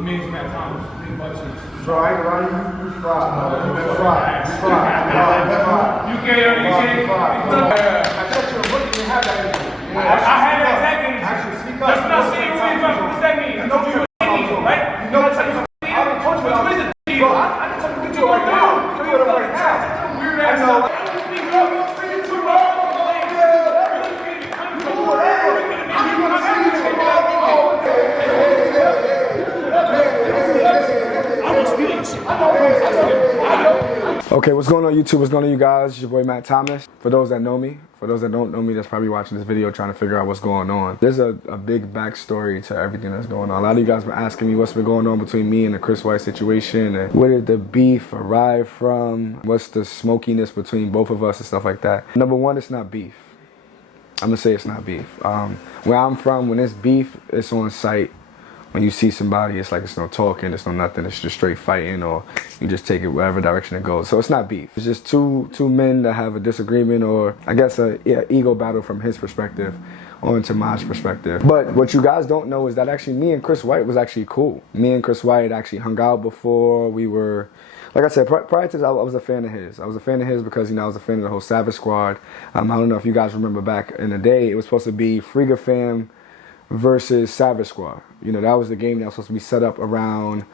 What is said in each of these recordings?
Me and Matt Thomas, me and Butchie. Bro, I ain't lying. You fried. You been fried. You fried. You can't change. I thought you were looking to have that energy. I had that exact energy. Actually, speak up. That's what I'm saying. What does that mean? I told you right? You know what I'm saying? I told you what it is. Bro, I didn't tell you to do it right now. You do it right now. Weird ass. I know. Okay, what's going on YouTube? What's going on you guys? It's your boy Matt Thomas. For those that know me, for those that don't know me, that's probably watching this video trying to figure out what's going on. There's a big backstory to everything that's going on. A lot of you guys been asking me what's been going on between me and the CRSWHT situation, and where did the beef arrive from? What's the smokiness between both of us and stuff like that. Number one, it's not beef. I'm gonna say it's not beef. Where I'm from, when it's beef, it's on site. When you see somebody, it's like it's no talking, it's no nothing, it's just straight fighting, or you just take it wherever direction it goes. So it's not beef. It's just two men that have a disagreement, or I guess a ego battle from his perspective onto my perspective. But what you guys don't know is that actually me and CRSWHT was actually cool. Me and CRSWHT actually hung out before. We were, like I said, prior to this, I was a fan of his. I was a fan of his because, you know, I was a fan of the whole Savage Squad. I don't know if you guys remember back in the day, it was supposed to be Frigga Fam versus Savage Squad. You know, that was the game that was supposed to be set up around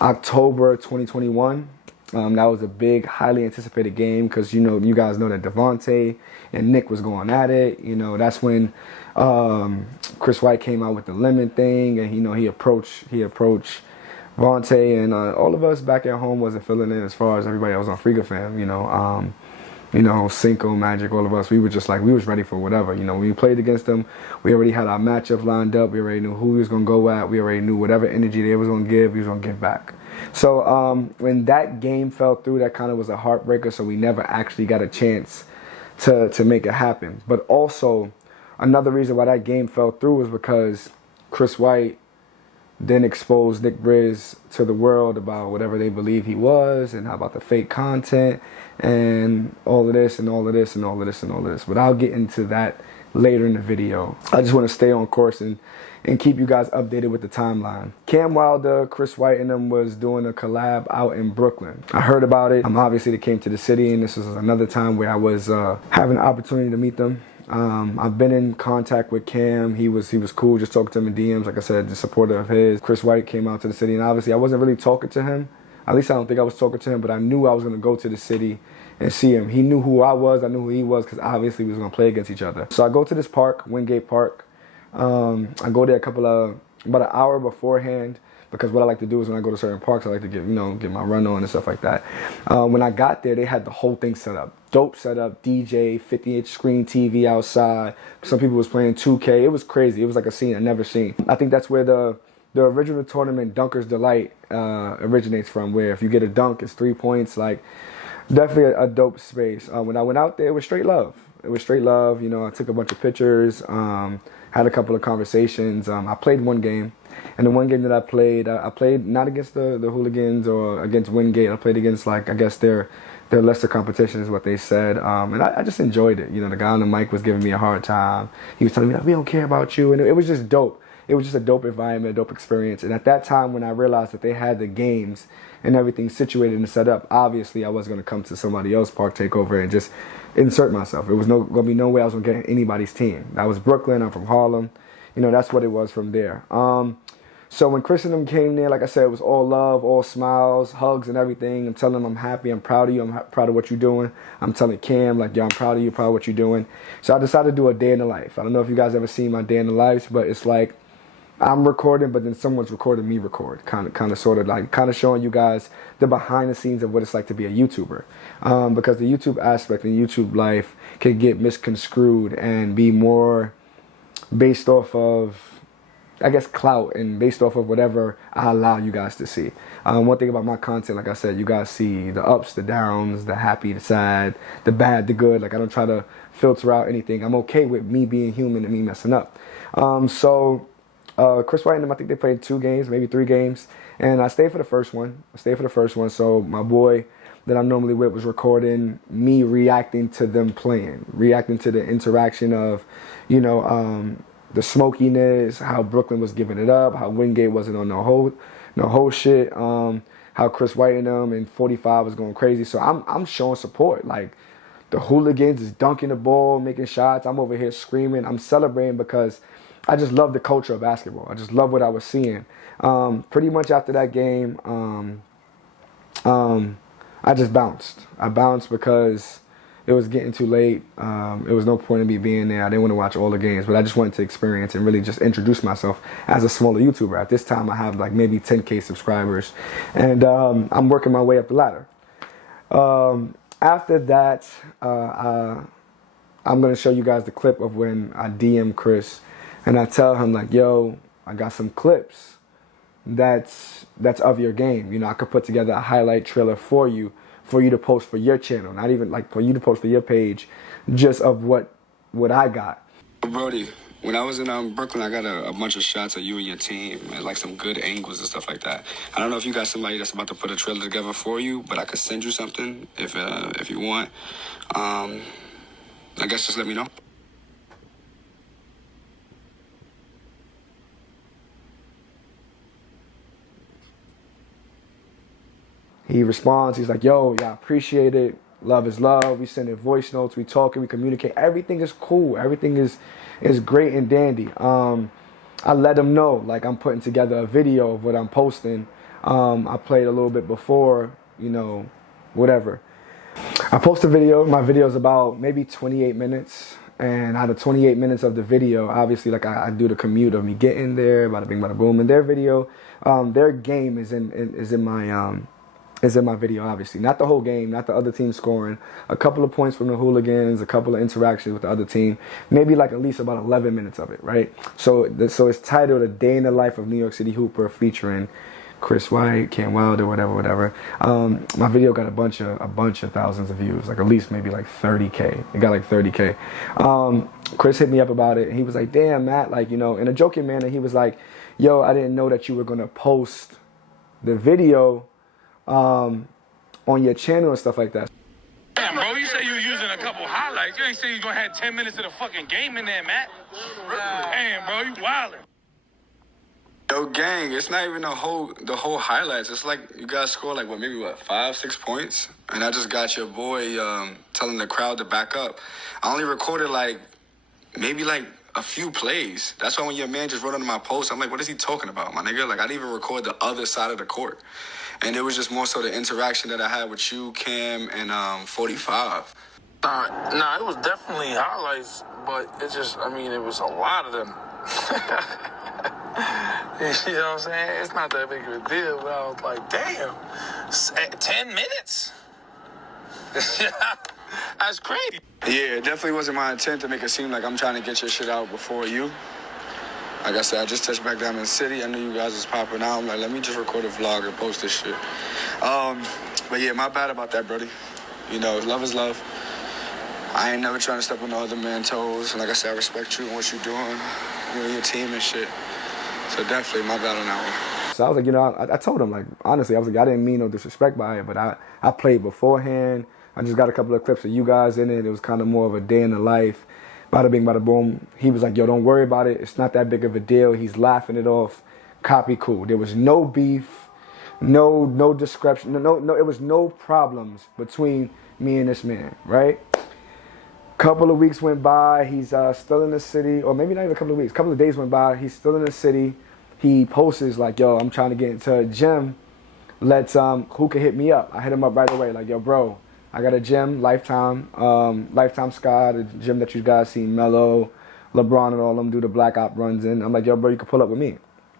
October 2021. That was a big, highly anticipated game because, you know, you guys know that Devontae and Nick was going at it. You know, that's when CRSWHT came out with the lemon thing, and, you know, he approached Devontae, and all of us back at home wasn't feeling it as far as everybody else on Frigga Fam, you know, Cinco, Magic, all of us, we were just like, we was ready for whatever. You know, when we played against them, we already had our matchup lined up. We already knew who we was going to go at. We already knew whatever energy they was going to give, we was going to give back. So when that game fell through, that kind of was a heartbreaker, so we never actually got a chance to make it happen. But also, another reason why that game fell through was because CRSWHT then exposed Nick Briz to the world about whatever they believe he was, and how about the fake content and all of this and all of this and all of this and all of this. But I'll get into that later in the video. I just want to stay on course and keep you guys updated with the timeline. Cam Wilder, CRSWHT and them was doing a collab out in Brooklyn. I heard about it. Obviously they came to the city, and this was another time where I was having an opportunity to meet them. I've been in contact with Cam. He was cool, just talking to him in DMs. Like I said, the supporter of his. CRSWHT came out to the city, and obviously I wasn't really talking to him. At least I don't think I was talking to him, but I knew I was going to go to the city and see him. He knew who I was, I knew who he was, because obviously we was going to play against each other. So I go to this park, Wingate Park. I go there about an hour beforehand, because what I like to do is when I go to certain parks, I like to get my run on and stuff like that. When I got there, they had the whole thing set up. Dope setup, DJ, 50-inch screen TV outside. Some people was playing 2K. It was crazy. It was like a scene I never seen. I think that's where the original tournament, Dunker's Delight, originates from, where if you get a dunk, it's 3 points. Like, definitely a dope space. When I went out there, it was straight love. It was straight love. You know, I took a bunch of pictures, had a couple of conversations. I played one game. And the one game that I played not against the hooligans or against Wingate. I played against, like, I guess their lesser competition is what they said. And I just enjoyed it. You know, the guy on the mic was giving me a hard time. He was telling me, we don't care about you. And it was just dope. It was just a dope environment, a dope experience. And at that time, when I realized that they had the games and everything situated and set up, obviously I was going to come to somebody else's park takeover and just insert myself. It was going to be no way I was going to get anybody's team. That was Brooklyn. I'm from Harlem. You know, that's what it was from there. So when Chris and them came there, like I said, it was all love, all smiles, hugs and everything. I'm telling them I'm happy, I'm proud of you, I'm proud of what you're doing. I'm telling Cam, like, yo, I'm proud of you, proud of what you're doing. So I decided to do a day in the life. I don't know if you guys ever seen my day in the life, but it's like I'm recording, but then someone's recording me record. Kind of, sort of, like, kind of showing you guys the behind the scenes of what it's like to be a YouTuber. Because the YouTube aspect and YouTube life can get misconstrued and be more based off of, I guess, clout, and based off of whatever I allow you guys to see. One thing about my content, like I said, you guys see the ups, the downs, the happy, the sad, the bad, the good. Like, I don't try to filter out anything. I'm okay with me being human and me messing up. So CRSWHT and them, I think they played 2 games, maybe 3 games, and I stayed for the first one. So my boy that I'm normally with was recording me reacting to them playing, reacting to the interaction of, you know, the smokiness, how Brooklyn was giving it up, how Wingate wasn't on the whole shit. How Chris White and them in 45 was going crazy. So I'm showing support. Like, the hooligans is dunking the ball, making shots. I'm over here screaming. I'm celebrating because I just love the culture of basketball. I just love what I was seeing. Pretty much after that game, I just bounced. I bounced because it was getting too late. It was no point in me being there. I didn't want to watch all the games, but I just wanted to experience and really just introduce myself as a smaller YouTuber. At this time, I have like maybe 10K subscribers, and I'm working my way up the ladder. After that, I'm going to show you guys the clip of when I DM Chris, and I tell him like, yo, I got some clips that's of your game. You know, I could put together a highlight trailer for you to post for your channel, not even like for you to post for your page, just of what I got. Brody, when I was in Brooklyn, I got a bunch of shots of you and your team and like some good angles and stuff like that. I don't know if you got somebody that's about to put a trailer together for you, but I could send you something if you want. I guess just let me know. He responds, he's like, yo, I appreciate it. Love is love. We sending voice notes, we talking, we communicate. Everything is cool. Everything is great and dandy. I let him know, like, I'm putting together a video of what I'm posting. I played a little bit before, you know, whatever. I post a video. My video is about maybe 28 minutes. And out of 28 minutes of the video, obviously, like, I do the commute of me getting there, bada bing, bada boom. And their video, their game is in my video, obviously. Not the whole game, not the other team scoring. A couple of points from the hooligans, a couple of interactions with the other team. Maybe like at least about 11 minutes of it, right? So it's titled A Day in the Life of New York City Hooper, featuring Chris White, Cam Wilder, whatever. My video got a bunch of thousands of views, like at least maybe like 30K. It got like 30K. Chris hit me up about it, and he was like, damn, Matt, like, you know, in a joking manner, he was like, yo, I didn't know that you were gonna post the video on your channel and stuff like that. Damn, bro, you say you were using a couple highlights. You ain't say you gonna have 10 minutes of the fucking game in there, Matt. Damn, bro, you wildin'. Yo, gang, it's not even the whole highlights. It's like you guys score like maybe 5, 6 points, and I just got your boy telling the crowd to back up. I only recorded maybe a few plays. That's why when your man just wrote under my post, I'm like, what is he talking about, my nigga? Like, I didn't even record the other side of the court. And it was just more so the interaction that I had with you, Cam, and 45. Nah, it was definitely highlights, but it was a lot of them. You know what I'm saying? It's not that big of a deal, but I was like, damn, 10 minutes? That's crazy. Yeah, it definitely wasn't my intent to make it seem like I'm trying to get your shit out before you. Like I said, I just touched back down in the city. I knew you guys was popping out. I'm like, let me just record a vlog and post this shit. But yeah, my bad about that, brody. You know, love is love. I ain't never trying to step on no other man's toes. And like I said, I respect you and what you're doing, you and your team and shit. So definitely my bad on that one. So I was like, you know, I told him, like, honestly, I was like, I didn't mean no disrespect by it, but I played beforehand. I just got a couple of clips of you guys in it. It was kind of more of a day in the life. Bada bing, bada boom. He was like, yo, don't worry about it. It's not that big of a deal. He's laughing it off. Copy cool. There was no beef, no discrepancy, no, it was no problems between me and this man, right? Couple of weeks went by. He's still in the city, or maybe not even a couple of weeks. Couple of days went by. He's still in the city. He posts like, yo, I'm trying to get into a gym. Let's who can hit me up? I hit him up right away. Like, yo, bro, I got a gym, Lifetime Sky, the gym that you guys seen Melo, LeBron, and all them do the Black Op runs in. I'm like, yo, bro, you can pull up with me.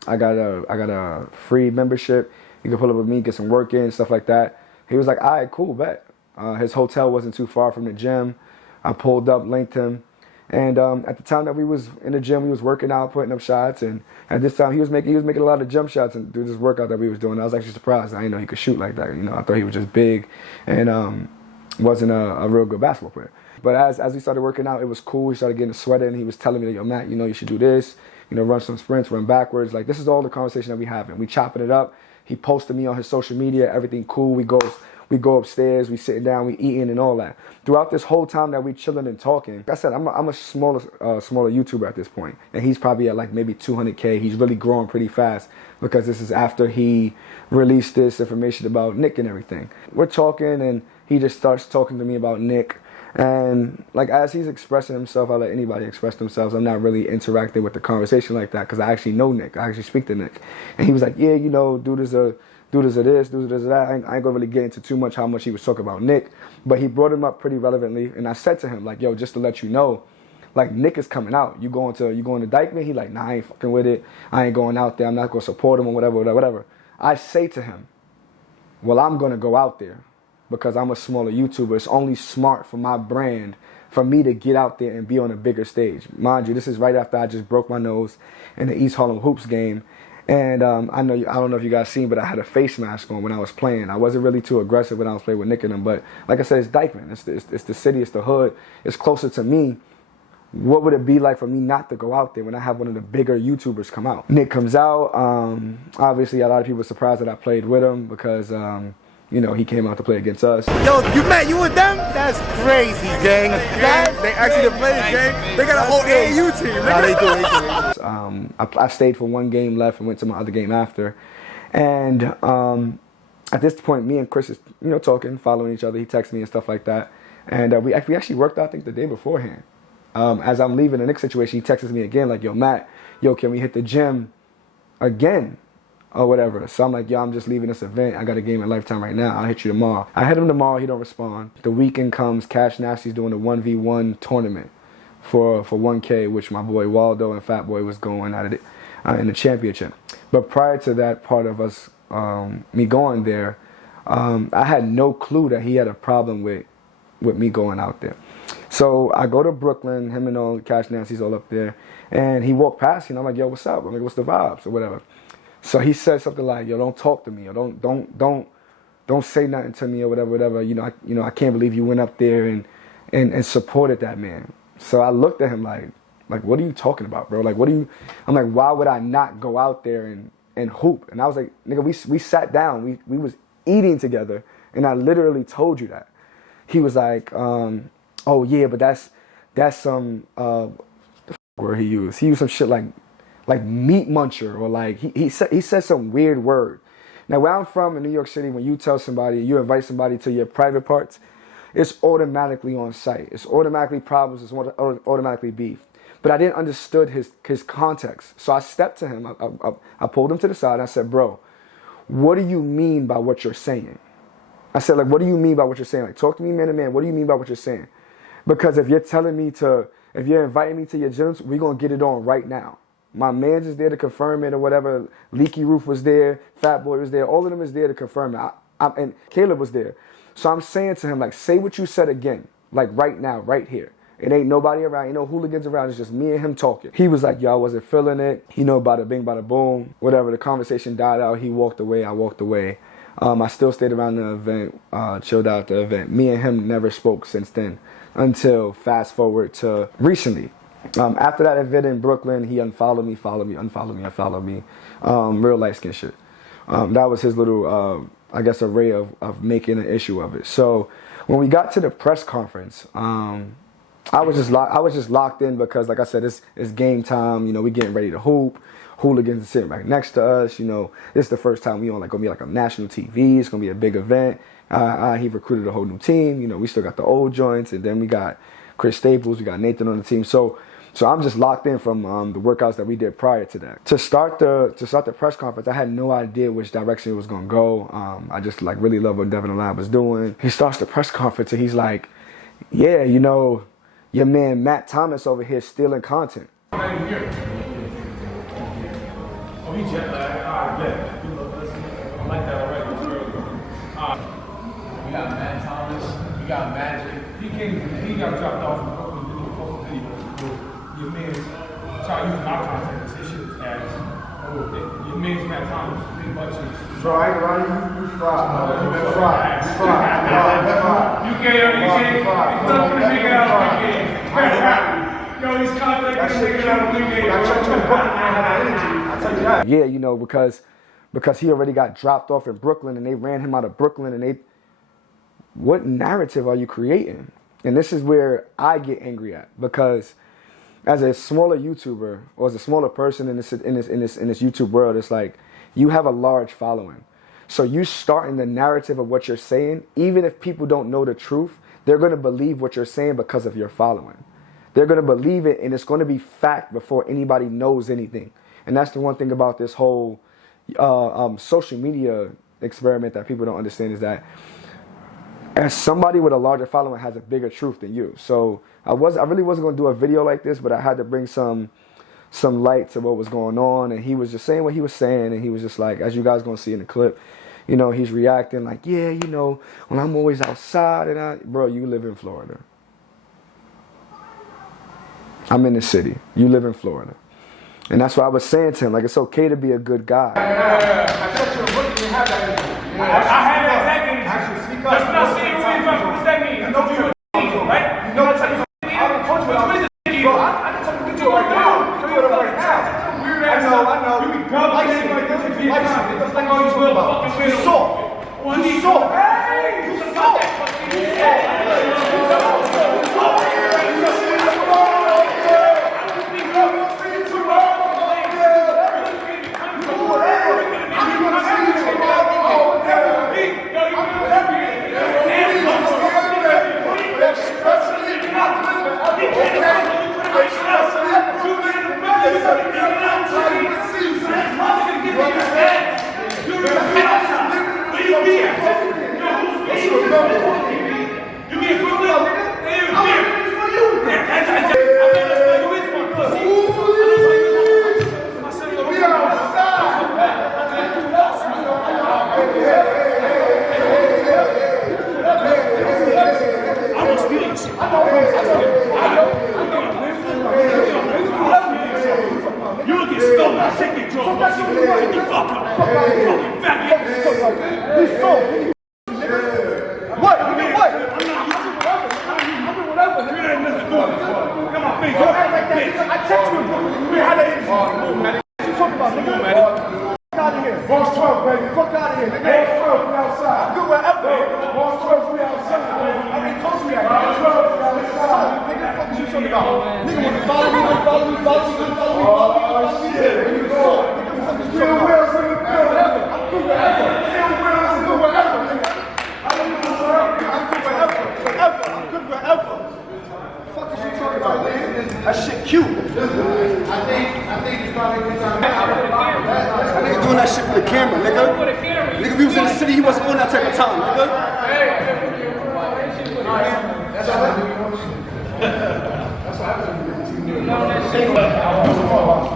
I got a free membership. You can pull up with me, get some work in, stuff like that. He was like, all right, cool, bet. His hotel wasn't too far from the gym. I pulled up, linked him. And at the time that we was in the gym, we was working out, putting up shots. And at this time, he was making a lot of jump shots and do this workout that we was doing. I was actually surprised. I didn't know he could shoot like that. You know, I thought he was just big and wasn't a real good basketball player. But as we started working out, it was cool. He started getting a sweat in. He was telling me, that, yo, Matt, you know, you should do this. You know, run some sprints, run backwards. Like, this is all the conversation that we having. We chopping it up. He posted me on his social media. Everything cool. We We go upstairs, we sitting down, we eating and all that. Throughout this whole time that we chilling and talking, like I said, I'm a smaller YouTuber at this point, and he's probably at like maybe 200K. He's really growing pretty fast because this is after he released this information about Nick and everything. We're talking, and he just starts talking to me about Nick. And like as he's expressing himself, I let anybody express themselves. I'm not really interacting with the conversation like that because I actually know Nick. I actually speak to Nick, and he was like, "Yeah, you know, dude is this, dude is that." I ain't gonna really get into too much how much he was talking about Nick, but he brought him up pretty relevantly. And I said to him like, "Yo, just to let you know, like Nick is coming out. You going to Dykeman?" He like, "Nah, I ain't fucking with it. I ain't going out there. I'm not gonna support him or whatever." I say to him, "Well, I'm gonna go out there." Because I'm a smaller YouTuber, it's only smart for my brand for me to get out there and be on a bigger stage. Mind you, this is right after I just broke my nose in the East Harlem Hoops game. And I don't know if you guys seen, but I had a face mask on when I was playing. I wasn't really too aggressive when I was playing with Nick and them, but like I said, it's Dykeman. It's the city, it's the hood. It's closer to me. What would it be like for me not to go out there when I have one of the bigger YouTubers come out? Nick comes out. Obviously, a lot of people were surprised that I played with him because you know, he came out to play against us. Yo, you with them? That's crazy, gang. They actually play this gang. They got a whole AAU team. Nah, they do. I stayed for one game left and went to my other game after. And at this point, me and Chris is, you know, talking, following each other. He texts me and stuff like that. And we actually worked out, I think, the day beforehand. As I'm leaving the Knicks situation, he texts me again, like, "Yo, Matt, can we hit the gym again?" Or whatever. So I'm like, "Yo, I'm just leaving this event. I got a game at Lifetime right now. I'll hit you tomorrow." I hit him tomorrow. He don't respond. The weekend comes. Cash Nasty's doing a 1v1 tournament for 1K, which my boy Waldo and Fat Boy was going at it in the championship. But prior to that part of us, me going there, I had no clue that he had a problem with me going out there. So I go to Brooklyn. Him and all Cash Nasty's all up there, and he walked past me. And I'm like, "Yo, what's up?" I'm like, "What's the vibes?" or whatever. So he said something like, "Yo, don't talk to me, or don't say nothing to me, or whatever. You know, I can't believe you went up there and supported that man." So I looked at him like, "What are you talking about, bro? Like, what are you?" I'm like, "Why would I not go out there and hoop?" And I was like, "Nigga, we sat down, we was eating together, and I literally told you that." He was like, "Oh yeah, but that's some the word he used. He used some shit like meat muncher, or like he said some weird word." Now where I'm from in New York City, when you tell somebody, you invite somebody to your private parts, it's automatically on site. It's automatically problems. It's automatically beef. But I didn't understood his context. So I stepped to him. I pulled him to the side. And I said, "Bro, what do you mean by what you're saying?" I said, like, "What do you mean by what you're saying? Like, talk to me man to man. What do you mean by what you're saying? Because if you're inviting me to your gyms, we're going to get it on right now. My man's is there to confirm it or whatever. Leaky Roof was there. Fat Boy was there. All of them is there to confirm it. And Caleb was there. So I'm saying to him, like, say what you said again. Like, right now, right here. It ain't nobody around. Ain't no hooligans around. It's just me and him talking." He was like, "Yo, I wasn't feeling it. You know, bada bing, bada boom." Whatever. The conversation died out. He walked away. I walked away. I still stayed around the event, chilled out the event. Me and him never spoke since then until fast forward to recently. After that event in Brooklyn, he unfollowed me. Real light skin shit. That was his little, I guess, array of making an issue of it. So when we got to the press conference, I was just locked in because, like I said, it's game time. You know, we getting ready to hoop. Hooligans are sitting right next to us. You know, this is the first time we on gonna be like a national TV. It's gonna be a big event. He recruited a whole new team. You know, we still got the old joints, and then we got Chris Staples. We got Nathan on the team. So I'm just locked in from the workouts that we did prior to that. To start the press conference, I had no idea which direction it was gonna go. I just like really love what Devin Alive was doing. He starts the press conference and he's like, "Yeah, you know, your man Matt Thomas over here stealing content." Oh, he jet lag. I bet. I like that already. We got Matt Thomas. We got Magic. He got dropped off from Brooklyn to do a post video. Your man's trying to use my content as his shit as. Your man's Matt Thomas. Big butt cheeks. Bro, I ain't running. You fried. You fried. You can't. Don't put a nigga out of Wingate. Yo, he's contacting a nigga out of Wingate. I checked you in Brooklyn. I had energy. Yeah, you know, because he already got dropped off in Brooklyn, and they ran him out of Brooklyn, and what narrative are you creating? And this is where I get angry at, because as a smaller YouTuber or as a smaller person in this YouTube world, it's like you have a large following. So you starting the narrative of what you're saying, even if people don't know the truth, they're going to believe what you're saying because of your following. They're going to believe it, and it's going to be fact before anybody knows anything. And that's the one thing about this whole social media experiment that people don't understand, is that as somebody with a larger following has a bigger truth than you. So I really wasn't going to do a video like this, but I had to bring some light to what was going on. And he was just saying what he was saying, and he was just like, as you guys going to see in the clip, you know, he's reacting like, yeah, you know, when I'm always outside, and bro, you live in Florida. I'm in the city. You live in Florida. And that's why I was saying to him, like, it's okay to be a good guy. I thought you were rookie and had that energy. I had that exact energy. That's not saying what does that mean? I know you're a right? You know what I'm saying? I told you what is it? Bro, I didn't tell you to do it right now. You do it right now. Weird ass. I know. You be dumb like this. What the fuck are you talking about? You saw. You saw. Hey! You saw. That shit cute. I think it's probably a good time. That nigga doing that shit for the camera, nigga. Nigga, we was in the city, he wasn't on that type of time, nigga.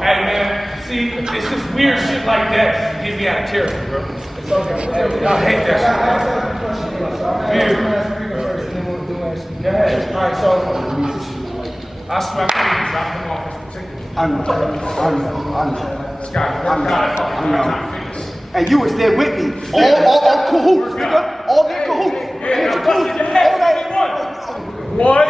Hey man, see, it's just weird shit like that that get me out of character, bro. I hate that shit. Weird. Go ahead. All right, so I swear I drop him off his particular. I know. Scott, and you was there with me. All cahoots, nigga. All their cahoots. What?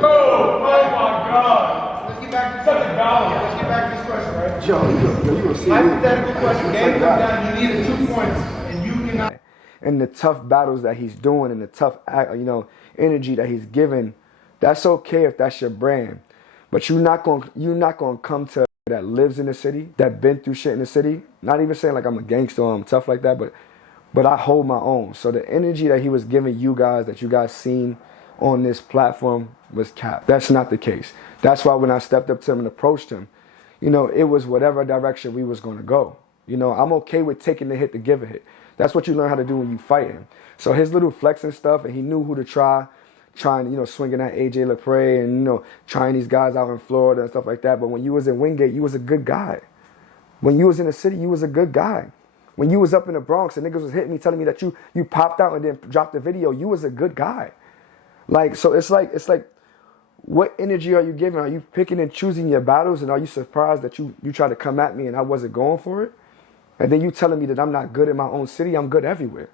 Oh my God. Let's get back to $7. this question, right? Joe, you gonna see. Hypothetical question. Game come down, you needed 2 points, and you cannot. And the tough battles that he's doing, and the tough, energy that he's giving, that's okay if that's your brand. But you're not gonna come to that lives in the city, that been through shit in the city. Not even saying like I'm a gangster or I'm tough like that, but I hold my own. So the energy that he was giving you guys, that you guys seen on this platform, was capped. That's not the case. That's why when I stepped up to him and approached him, it was whatever direction we was gonna go. I'm okay with taking the hit to give a hit. That's what you learn how to do when you fighting. So his little flexing stuff, and he knew who to trying, swinging at AJ Lecrae and, trying these guys out in Florida and stuff like that. But when you was in Wingate, you was a good guy. When you was in the city, you was a good guy. When you was up in the Bronx and niggas was hitting me, telling me that you popped out and then dropped the video, you was a good guy. So it's like, what energy are you giving? Are you picking and choosing your battles, and are you surprised that you try to come at me and I wasn't going for it? And then you telling me that I'm not good in my own city? I'm good everywhere.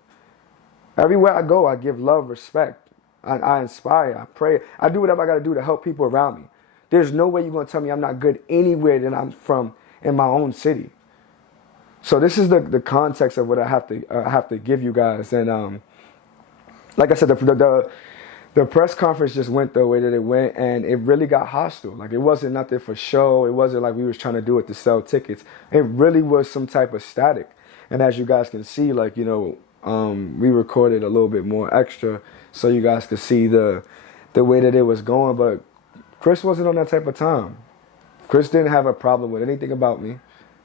Everywhere I go, I give love, respect. I inspire, I pray. I do whatever I got to do to help people around me. There's no way you're going to tell me I'm not good anywhere that I'm from in my own city. So this is the context of what I have to give you guys. And like I said, the press conference just went the way that it went, and it really got hostile. Like, it wasn't nothing for show. It wasn't like we was trying to do it to sell tickets. It really was some type of static. And as you guys can see, like, you know, we recorded a little bit more extra so you guys could see the way that it was going. But Chris wasn't on that type of time. Chris didn't have a problem with anything about me.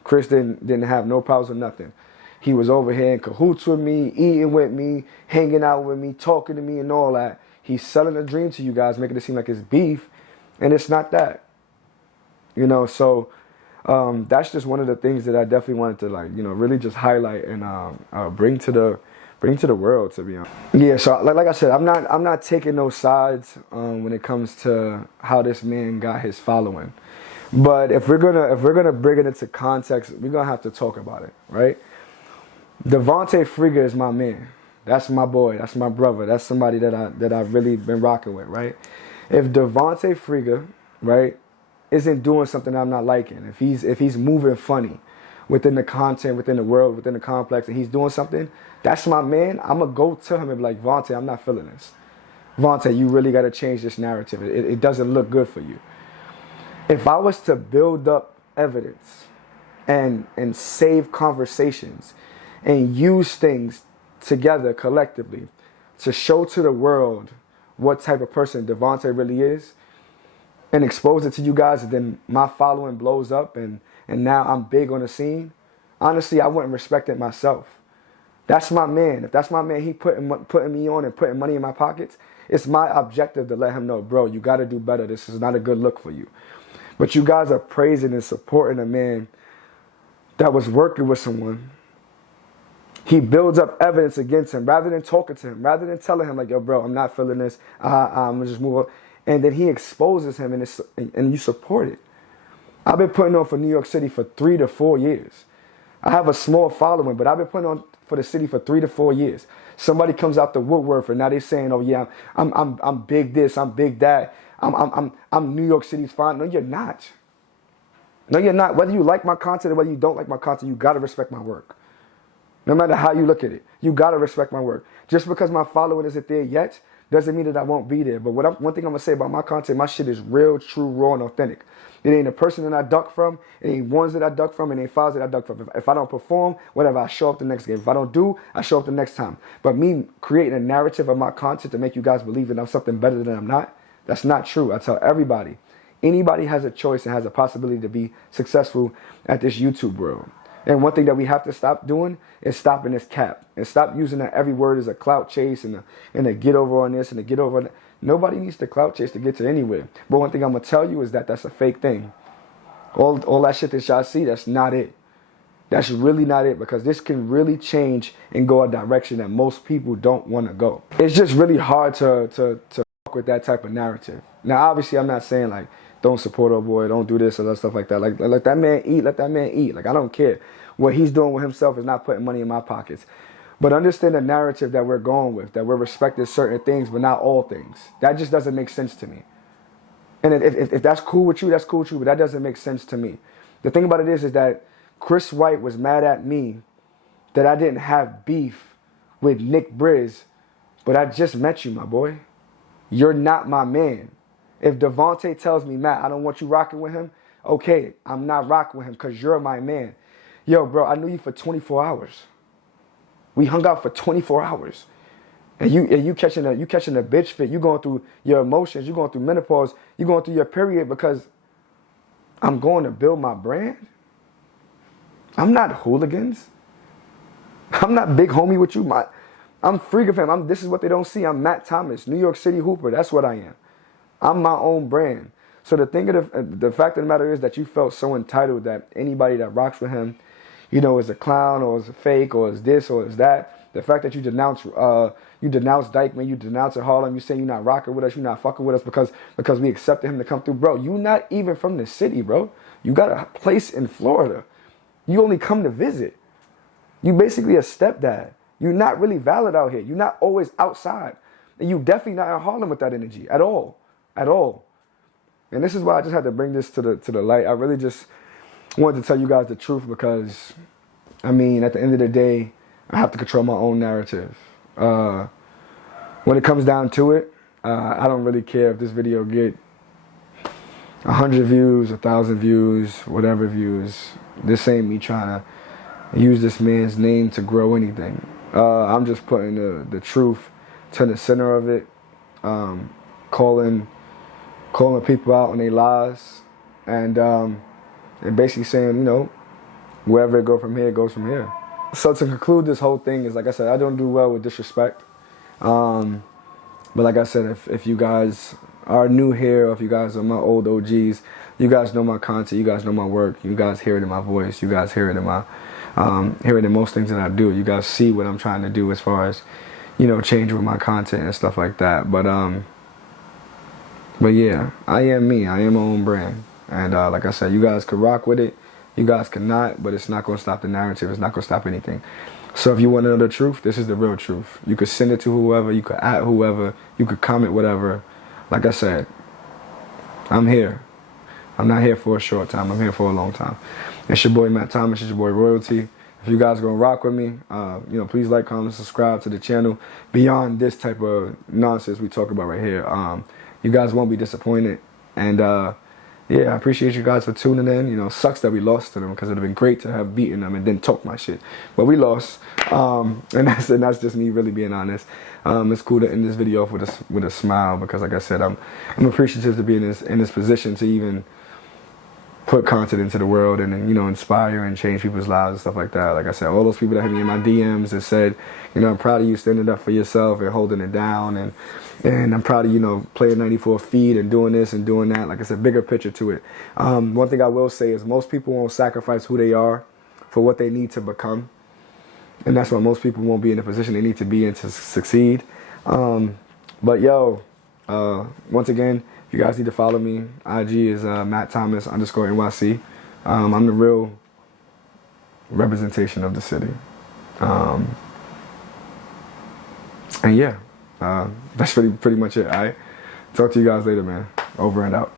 Chris didn't have no problems with nothing. He was over here in cahoots with me, eating with me, hanging out with me, talking to me and all that. He's selling a dream to you guys, making it seem like it's beef, and it's not that. You know, so that's just one of the things that I definitely wanted to, like, you know, really just highlight and bring to the world, to be honest. Yeah, so like I said, I'm not taking no sides when it comes to how this man got his following. But if we're gonna bring it into context, we're gonna have to talk about it, right? Devontae Friga is my man. That's my boy. That's my brother. That's somebody that I've really been rocking with, right? If Devontae Friga, right, isn't doing something I'm not liking, if he's moving funny within the content, within the world, within the complex, and he's doing something, that's my man. I'm gonna go to him and be like, Vontae, I'm not feeling this. Vontae, you really got to change this narrative. It doesn't look good for you. If I was to build up evidence and save conversations and use things together collectively to show to the world what type of person Devontae really is and expose it to you guys, and then my following blows up and now I'm big on the scene, honestly, I wouldn't respect it myself. That's my man. If that's my man, he putting me on and putting money in my pockets, it's my objective to let him know, bro, you got to do better. This is not a good look for you. But you guys are praising and supporting a man that was working with someone. He builds up evidence against him rather than talking to him, rather than telling him, like, yo, bro, I'm not feeling this. I'm going to just move on. And then he exposes him and you support it. I've been putting on for New York City for 3 to 4 years. I have a small following, but I've been putting on for the city for 3 to 4 years. Somebody comes out the woodwork and now they're saying, oh, yeah, I'm big this, I'm big that. I'm New York City's fine. No, you're not. No, you're not. Whether you like my content or whether you don't like my content, you got to respect my work. No matter how you look at it, you got to respect my work. Just because my following isn't there yet doesn't mean that I won't be there. But one thing I'm going to say about my content, my shit is real, true, raw, and authentic. It ain't a person that I duck from. It ain't ones that I duck from. It ain't files that I duck from. If I don't perform, whatever, I show up the next game. If I don't do, I show up the next time. But me creating a narrative of my content to make you guys believe that I'm something better than I'm not, that's not true. I tell everybody, anybody has a choice and has a possibility to be successful at this YouTube world. And one thing that we have to stop doing is stopping this cap and stop using that every word as a clout chase and a get over on this and a get over on that. Nobody needs to clout chase to get to anywhere. But one thing I'm going to tell you is that that's a fake thing. All that shit that y'all see, that's not it. That's really not it, because this can really change and go a direction that most people don't want to go. It's just really hard to fuck with that type of narrative. Now, obviously, I'm not saying, like, don't support our boy, don't do this or stuff like that. Like, let that man eat, let that man eat. Like, I don't care. What he's doing with himself is not putting money in my pockets. But understand the narrative that we're going with, that we're respecting certain things, but not all things. That just doesn't make sense to me. And if that's cool with you, that's cool with you, but that doesn't make sense to me. The thing about it is that Chris White was mad at me that I didn't have beef with Nick Briz, but I just met you, my boy. You're not my man. If Devontae tells me, Matt, I don't want you rocking with him, okay, I'm not rocking with him because you're my man. Yo, bro, I knew you for 24 hours. We hung out for 24 hours. And you catching a bitch fit. You going through your emotions. You going through menopause. You going through your period because I'm going to build my brand. I'm not hooligans. I'm not big homie with you. I'm Friga fam. This is what they don't see. I'm Matt Thomas, New York City Hooper. That's what I am. I'm my own brand. So the fact of the matter is that you felt so entitled that anybody that rocks with him, you know, is a clown or is a fake or is this or is that. The fact that you denounce Dykeman, you denounce Harlem, you say you're not rocking with us, you're not fucking with us because we accepted him to come through. Bro, you not even from the city, bro. You got a place in Florida. You only come to visit. You basically a stepdad. You're not really valid out here. You're not always outside. And you definitely not in Harlem with that energy at all. At all. And this is why I just had to bring this to the light. I really just wanted to tell you guys the truth because, I mean, at the end of the day, I have to control my own narrative. when it comes down to it, I don't really care if this video get 100 views, 1,000 views, whatever views. This ain't me trying to use this man's name to grow anything. I'm just putting the truth to the center of it, calling people out on their lies, and basically saying, you know, wherever it go from here, it goes from here. So to conclude this whole thing is, like I said, I don't do well with disrespect. But like I said, if you guys are new here, or if you guys are my old OGs, you guys know my content, you guys know my work, you guys hear it in my voice, you guys hear it in my, hear it in most things that I do. You guys see what I'm trying to do as far as, you know, change with my content and stuff like that. But yeah, I am me. I am my own brand. And like I said, you guys could rock with it. You guys cannot, but it's not going to stop the narrative. It's not going to stop anything. So if you want to know the truth, this is the real truth. You could send it to whoever. You could at whoever. You could comment whatever. Like I said, I'm here. I'm not here for a short time. I'm here for a long time. It's your boy Matt Thomas. It's your boy Royalty. If you guys are going to rock with me, you know, please like, comment, subscribe to the channel. Beyond this type of nonsense we talk about right here, you guys won't be disappointed. And yeah, I appreciate you guys for tuning in. You know, sucks that we lost to them, because it would have been great to have beaten them and then talk my shit. But we lost, and that's just me really being honest. It's cool to end this video off with a smile, because like I said, I'm appreciative to be in this position to even put content into the world and, you know, inspire and change people's lives and stuff like that. Like I said, all those people that hit me in my DMs and said, you know, I'm proud of you standing up for yourself and holding it down, and I'm proud of, you know, playing 94 feet and doing this and doing that. Like I said, bigger picture to it. One thing I will say is most people won't sacrifice who they are for what they need to become. And that's why most people won't be in the position they need to be in to succeed. But yo, once again, if you guys need to follow me, IG is Matt Thomas _NYC. I'm the real representation of the city. And yeah, that's pretty much it. All right, talk to you guys later, man. Over and out.